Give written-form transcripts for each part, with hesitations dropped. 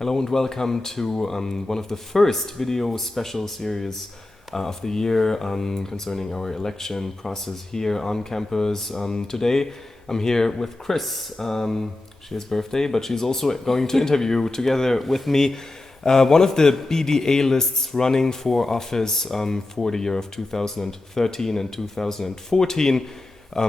Hello and welcome to one of the first video special series of the year concerning our election process here on campus. Today I'm here with Chris. She has birthday, but she's also going to interview together with me one of the BDA lists running for office for the year of 2013 and 2014.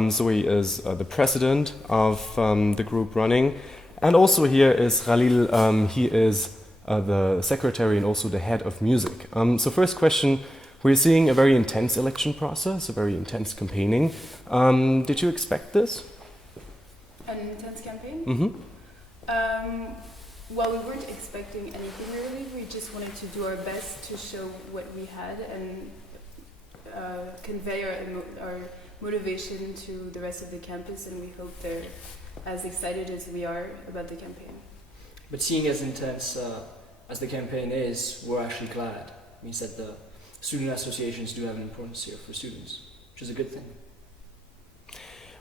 Zoe is the president of the group running. And also here is Khalil, he is the secretary and also the head of music. So first question, we're seeing a very intense election process, a very intense campaigning. Did you expect this? An intense campaign? Mm-hmm. Well, we weren't expecting anything really. We just wanted to do our best to show what we had and convey our motivation to the rest of the campus, and we hope they're as excited as we are about the campaign. But seeing as intense as the campaign is, we're actually glad. It means that the student associations do have an importance here for students, which is a good thing.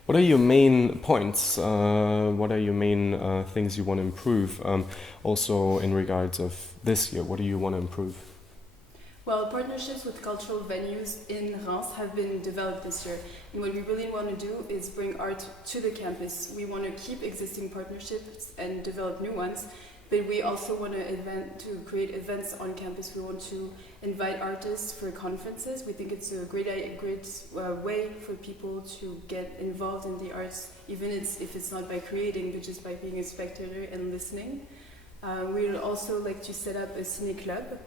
What are your main points? What are your main things you want to improve? Also in regards of this year, what do you want to improve? Well, partnerships with cultural venues in Reims have been developed this year. And what we really want to do is bring art to the campus. We want to keep existing partnerships and develop new ones, but we also want to create events on campus. We want to invite artists for conferences. We think it's a great way for people to get involved in the arts, even if it's not by creating, but just by being a spectator and listening. We would also like to set up a cine club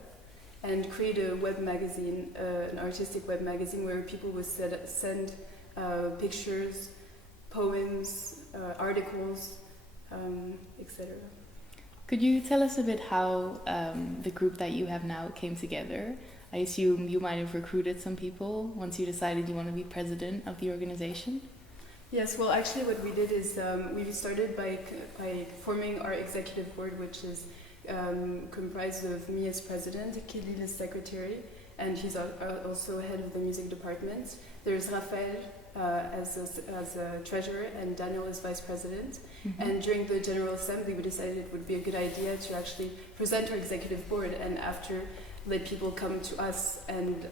and create a web magazine, an artistic web magazine where people would send pictures, poems, articles, etc. Could you tell us a bit how the group that you have now came together? I assume you might have recruited some people once you decided you want to be president of the organization? Yes, well actually what we did is we started by forming our executive board, which is comprised of me as president, Khalil as secretary, and he's also head of the music department. There's Raphael as a treasurer, and Daniel as vice president. Mm-hmm. And during the General Assembly, we decided it would be a good idea to actually present our executive board, and after let people come to us, and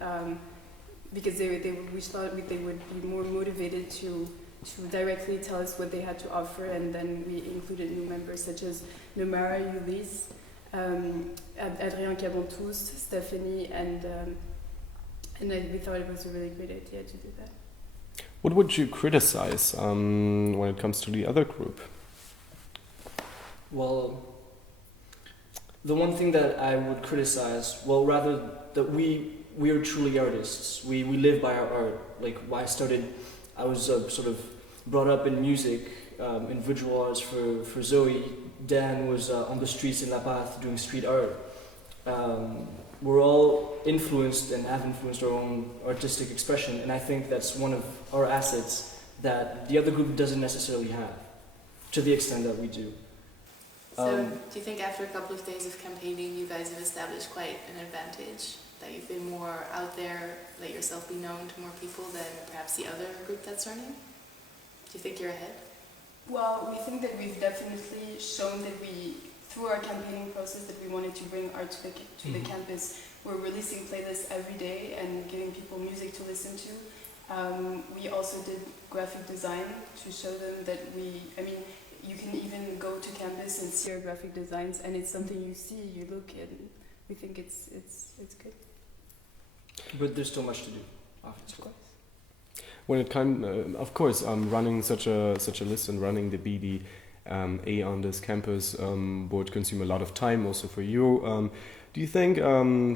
because we thought they would be more motivated to directly tell us what they had to offer, and then we included new members such as Noack, Ulysse, Adrien Cabontus, Stephanie, and we thought it was a really great idea to do that. What would you criticize when it comes to the other group? Well, the one thing that I would criticize, well, rather that we are truly artists. We live by our art. Like I was sort of brought up in music, in visual arts for Zoe. Dan was on the streets in La Paz doing street art. We're all influenced and have influenced our own artistic expression, and I think that's one of our assets that the other group doesn't necessarily have, to the extent that we do. So, do you think after a couple of days of campaigning, you guys have established quite an advantage? That you've been more out there, let yourself be known to more people than perhaps the other group that's running? Do you think you're ahead? Well, we think that we've definitely shown that through our campaigning process, that we wanted to bring art to the campus. We're releasing playlists every day and giving people music to listen to. We also did graphic design to show them that you can even go to campus and see our graphic designs, and it's something you see, you look, and we think it's good. But there's still much to do, obviously. When it comes, of course, running such a list and running the BDA on this campus would consume a lot of time, also for you. Do you think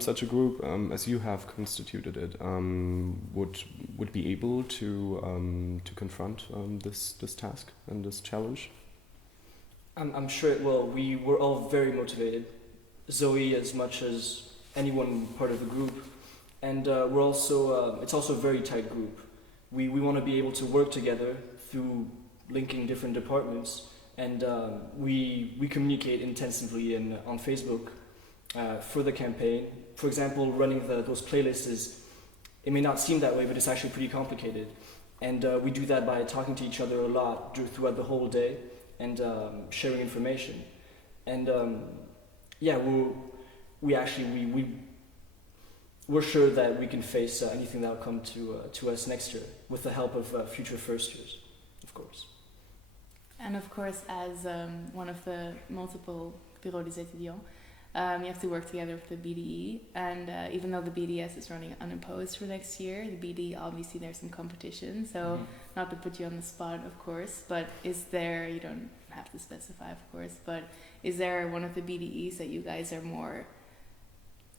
such a group, as you have constituted it, would be able to confront this task and this challenge? I'm sure it will. We were all very motivated. Zoe as much as anyone part of the group, and we're also it's also a very tight group. We want to be able to work together through linking different departments, and we communicate intensively on Facebook for the campaign. For example, running those playlists it may not seem that way, but it's actually pretty complicated. And we do that by talking to each other a lot throughout the whole day and sharing information. And yeah, we're sure that we can face anything that will come to us next year with the help of future first years, of course. And of course, as one of the multiple Bureau des étudiants, you have to work together with the BDE, and even though the BDS is running unopposed for next year, the BDE, obviously there's some competition, so not to put you on the spot, of course, but is there, you don't have to specify, of course, but is there one of the BDEs that you guys are more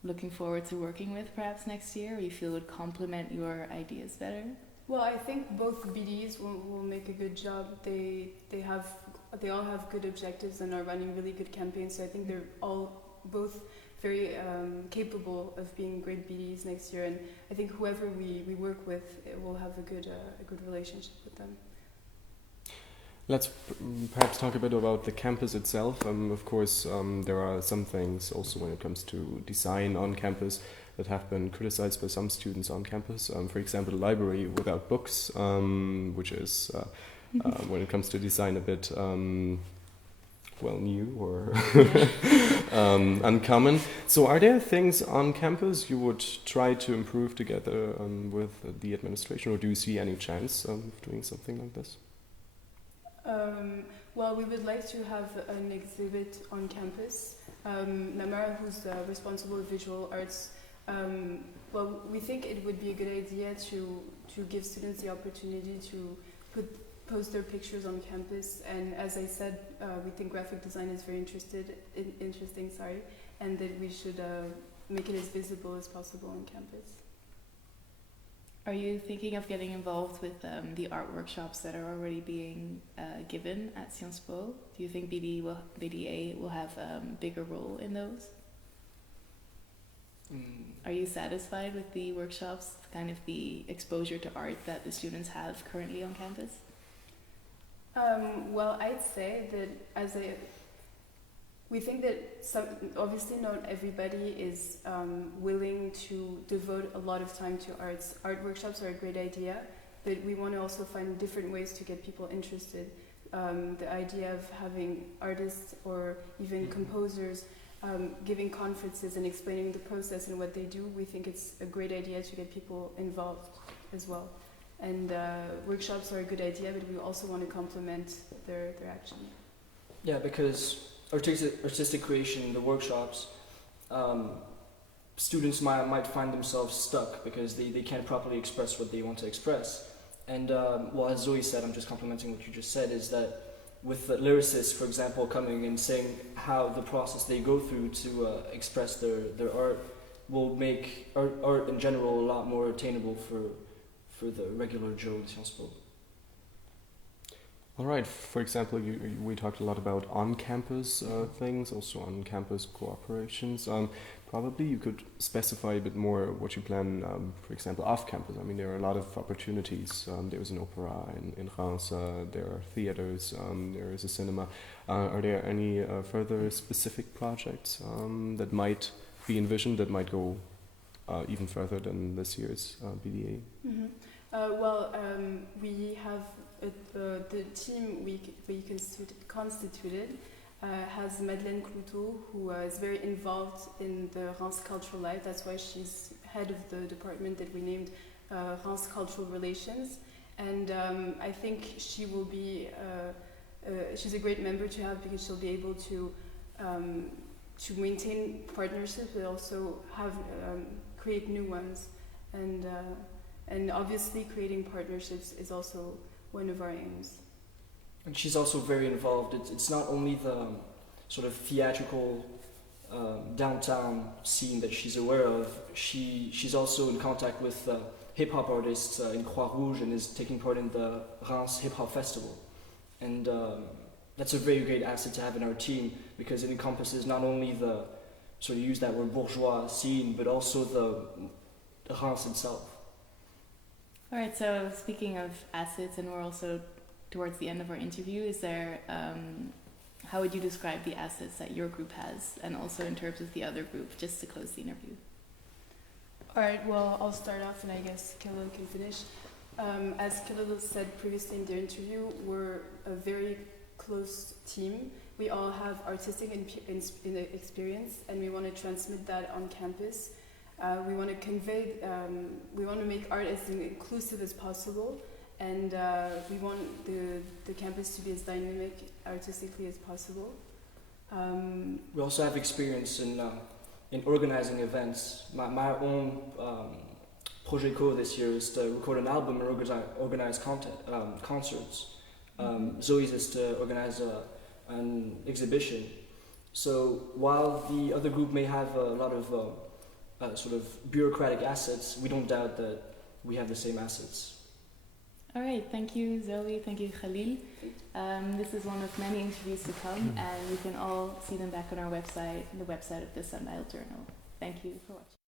looking forward to working with perhaps next year, or you feel would complement your ideas better? Well, I think both BDs will make a good job. They all have good objectives and are running really good campaigns. So I think they're all both very capable of being great BDs next year. And I think whoever we work with will have a good relationship with them. Let's perhaps talk a bit about the campus itself. Of course, there are some things also when it comes to design on campus that have been criticized by some students on campus. For example, the library without books, which is, when it comes to design, a bit new or uncommon. So are there things on campus you would try to improve together with the administration, or do you see any chance of doing something like this? Well, we would like to have an exhibit on campus. Namara, who's responsible for visual arts, well, we think it would be a good idea to give students the opportunity to post their pictures on campus. And as I said, we think graphic design is very interesting, and that we should make it as visible as possible on campus. Are you thinking of getting involved with the art workshops that are already being given at Sciences Po? Do you think BDA will have a bigger role in those? Are you satisfied with the workshops, kind of the exposure to art that the students have currently on campus? Well, I'd say that we think that obviously not everybody is willing to devote a lot of time to arts. Art workshops are a great idea, but we want to also find different ways to get people interested. The idea of having artists or even composers giving conferences and explaining the process and what they do, we think it's a great idea to get people involved as well. And workshops are a good idea, but we also want to complement their action. Yeah, because artistic creation, the workshops, students might find themselves stuck because they can't properly express what they want to express. And well, as Zoe said, I'm just complimenting what you just said, is that with the lyricists, for example, coming and saying how the process they go through to express their art will make art in general a lot more attainable for the regular Joe at Sciences Po. All right. For example, we talked a lot about on-campus things, also on-campus cooperations. Probably you could specify a bit more what you plan, for example, off-campus. I mean, there are a lot of opportunities. There is an opera in Reims, there are theaters, there is a cinema. Are there any further specific projects that might be envisioned that might go even further than this year's BDA? Mm-hmm. We have the team we constituted has Madeleine Cloutot, who is very involved in the Reims cultural life. That's why she's head of the department that we named Reims Cultural Relations. And I think she will be, she's a great member to have because she'll be able to maintain partnerships, but also have create new ones. And obviously creating partnerships is also one of our aims. And she's also very involved. It's not only the sort of theatrical downtown scene that she's aware of. She's also in contact with hip-hop artists in Croix-Rouge and is taking part in the Reims Hip-Hop Festival. And that's a very great asset to have in our team because it encompasses not only the, sort of use that word, bourgeois scene, but also the Reims itself. All right, so speaking of assets, and we're also towards the end of our interview, is there, how would you describe the assets that your group has, and also in terms of the other group, just to close the interview? All right, well, I'll start off and I guess Khalil can finish. As Khalil said previously in the interview, we're a very close team we all have artistic experience, and we want to transmit that on campus. We want to convey, we want to make art as inclusive as possible, and we want the campus to be as dynamic artistically as possible. We also have experience in organizing events. My own projet co this year is to record an album and organize concerts. Zoe's is to organize an exhibition. So while the other group may have a lot of sort of bureaucratic assets, we don't doubt that we have the same assets. All right, thank you, Zoe, thank you, Khalil. This is one of many interviews to come, and you can all see them back on our website, the website of the Sundial Journal. Thank you for watching.